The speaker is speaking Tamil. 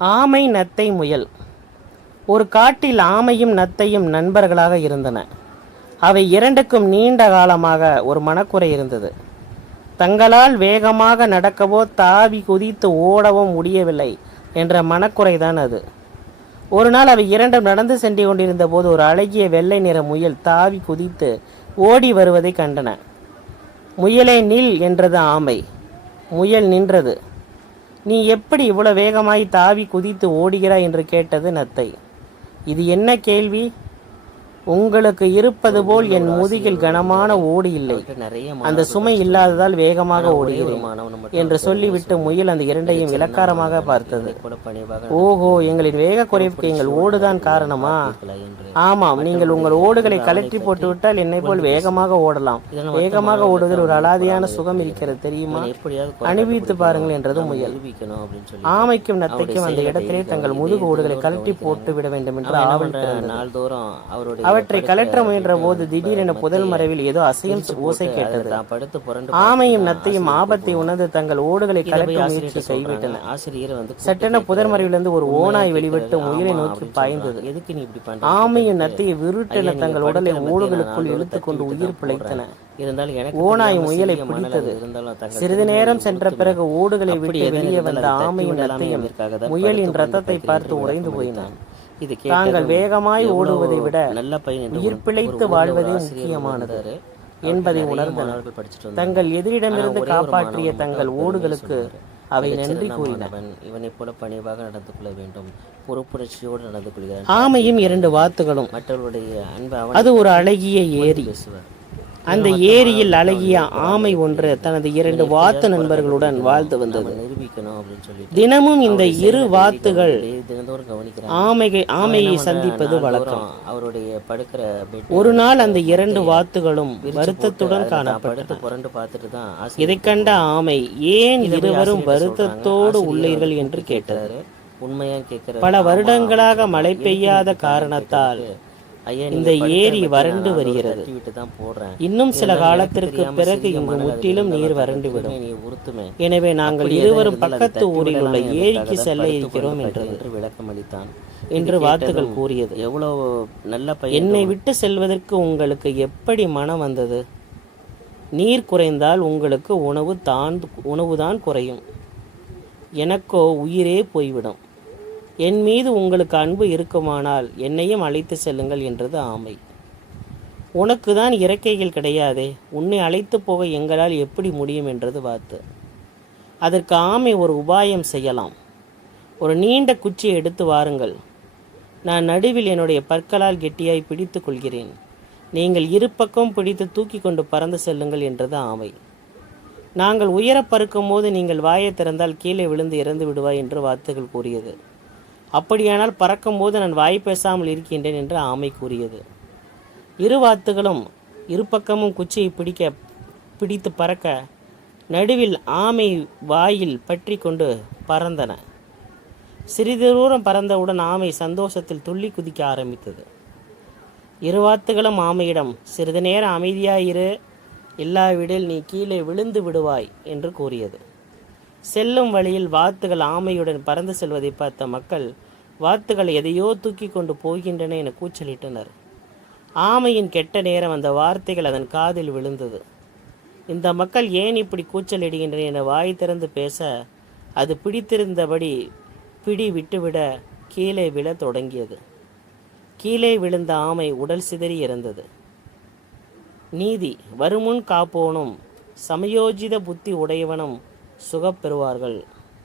ஆமை நத்தை முயல். ஒரு காட்டில் ஆமையும் நத்தையும் நண்பர்களாக இருந்தன. அவை இரண்டுக்கும் நீண்ட காலமாக ஒரு மனக்குறை இருந்தது. தங்களால் வேகமாக நடக்கவோ தாவி குதித்து ஓடவோ முடியவில்லை என்ற மனக்குறைதான் அது. ஒரு நாள் அவை இரண்டும் நடந்து சென்று கொண்டிருந்த போது ஒரு அழகிய வெள்ளை நிற முயல் தாவி குதித்து ஓடி வருவதை கண்டன. முயலே நில் என்றது ஆமை. முயல் நின்றது. நீ எப்படி இவ்வளவு வேகமாய் தாவி குதித்து ஓடுகிறாய் என்று கேட்டது நத்தை. இது என்ன கேள்வி? உங்களுக்கு இருப்பது போல் என் முதுகில் கனமான ஓடு இல்லை, அந்த சுமை இல்லாததால் வேகமாக ஓடுகிறேன் என்று சொல்லிவிட்டு முயல் அந்த இரண்டையும் இலக்காரமாக பார்த்தது. ஓஹோ, எங்களின் வேக குறைவுக்கு எங்கள் ஓடுதான் காரணமா? ஆமாம், நீங்கள் உங்கள் ஓடுகளை கலற்றி போட்டுவிட்டால் என்னை போல் வேகமாக ஓடலாம். வேகமாக ஓடுவதில் ஒரு அலாதியான சுகம் இருக்கிறது தெரியுமா? அனுபவித்து பாருங்கள் என்றது முயல். ஆமைக்கும் நத்தைக்கும் அந்த இடத்திலே தங்கள் முதுகு ஓடுகளை கலற்றி போட்டு விட வேண்டும் என்று ஆவல் பிறந்தது. அவற்றை கலற்ற முயன்ற போது திடீரென புதல் மறைவில் ஏதோ அசையும் ஓசை கேட்டது. ஆமையும் நத்தையும் ஆபத்தை உணர்ந்து தங்கள் ஓடுகளை கலற்ற முயற்சி கைவிட்டன. சட்டென புதர் மறைவிலிருந்து ஒரு ஓநாய் வெளிவிட்டு முயலை நோக்கி பாய்ந்தது. ஆமையும் நத்தையை விருட்டென தங்கள் உடலை ஓடுகளுக்குள் இழுத்துக் கொண்டு உயிர் பிழைத்தன. ஓநாய் முயலை பிடித்தது. சிறிது நேரம் சென்ற பிறகு ஓடுகளை விட்டு வெளியே வந்த ஆமையும் நத்தையும் முயலின் ரத்தத்தை பார்த்து உறைந்து போயின. தாங்கள் வேகமாய் ஓடுவதை விட உயிர் பிழைத்து வாழ்வதே முக்கியமானது என்பதை உணர்ந்தனர். தங்கள் எதிரிடமிருந்து காப்பாற்றிய தங்கள் ஓடுகளுக்கு அவை நன்றி கூறின. இவனை போல பணிவாக நடந்து கொள்ள வேண்டும், பொறுப்புணர்ச்சியோடு நடந்து கொள்கிறார். ஆமையும் இரண்டு வாத்துகளும். மற்றவருடைய அன்பு. அது ஒரு அழகிய ஏரி. அந்த ஏரியில் அழகிய ஆமை ஒன்று தனது இரண்டு வாத்து நண்பர்களுடன் வாழ்ந்து வந்தது. தினமும் இந்த இரு வாத்துகள் ஆமையை சந்திப்பது வழக்கம். அவருடைய படுக்கிற ஒரு நாள் அந்த இரண்டு வாத்துகளும் வருத்தத்துடன் காணப்பட்டு புரண்டு பார்த்துட்டு தான் இதை கண்ட ஆமை, ஏன் இருவரும் வருத்தத்தோடு உள்ளீர்கள் என்று கேட்டார். உண்மையா கேட்கிற பல வருடங்களாக மழை பெய்யாத காரணத்தால் இந்த ஏரி வறண்டு வருகிறது. இன்னும் சில காலத்திற்கு பிறகு இங்கு முற்றிலும் நீர் வறண்டுவிடும். எனவே நாங்கள் இருவரும் பக்கத்து ஊரில் உள்ள ஏரிக்கு செல்ல இருக்கிறோம் என்று விளக்கம் அளித்தான் என்று வாத்துகள் கூறியது. எவ்வளவு நல்ல என்னை விட்டு செல்வதற்கு உங்களுக்கு எப்படி மனம் வந்தது? நீர் குறைந்தால் உங்களுக்கு உணவுதான் குறையும், எனக்கோ உயிரே போய்விடும். என் மீது உங்களுக்கு அன்பு இருக்குமானால் என்னையும் அழைத்து செல்லுங்கள் என்றது ஆமை. உனக்கு தான் இறக்கைகள் கிடையாதே, உன்னை அழைத்து போக எங்களால் எப்படி முடியும் என்றது வாத்து. அதற்கு ஆமை ஒரு உபாயம் செய்யலாம். ஒரு நீண்ட குச்சியை எடுத்து வாருங்கள், நான் நடுவில் என்னுடைய பற்களால் கெட்டியாய் பிடித்து கொள்கிறேன், நீங்கள் இரு பக்கம் பிடித்து தூக்கி கொண்டு பறந்து செல்லுங்கள் என்றது ஆமை. நாங்கள் உயர பறக்கும் போது நீங்கள் வாயை திறந்தால் கீழே விழுந்து இறந்து விடுவாய் என்று வாத்துகள் கூறியது. அப்படியானால் பறக்கும் போது நான் வாய் பேசாமல் இருக்கின்றேன் என்று ஆமை கூறியது. இரு வாத்துகளும் இரு பக்கமும் குச்சியை பிடித்து பறக்க நடுவில் ஆமை வாயில் பற்றி கொண்டு பறந்தன. சிறிது தூரம் பறந்தவுடன் ஆமை சந்தோஷத்தில் துள்ளி குதிக்க ஆரம்பித்தது. இரு வாத்துகளும் ஆமையிடம், சிறிது நேரம் அமைதியாயிரு, இல்லாவிடில் நீ கீழே விழுந்து விடுவாய் என்று கூறியது. செல்லும் வழியில் வாத்துகள் ஆமையுடன் பறந்து செல்வதை பார்த்த மக்கள் வாத்துகள் எதையோ தூக்கி கொண்டு போகின்றன என கூச்சலிட்டனர். ஆமையின் கெட்ட நேரம் அந்த வார்த்தைகள் அதன் காதில் விழுந்தது. இந்த மக்கள் ஏன் இப்படி கூச்சலிடுகின்றன என வாய் திறந்து பேச அது பிடித்திருந்தபடி பிடி விட்டுவிட கீழே விழ தொடங்கியது. கீழே விழுந்த ஆமை உடல் சிதறி இறந்தது. நீதி: வருமுன் காப்போனும் சமயோஜித புத்தி உடையவனும் சுகப்பெறுவார்கள்.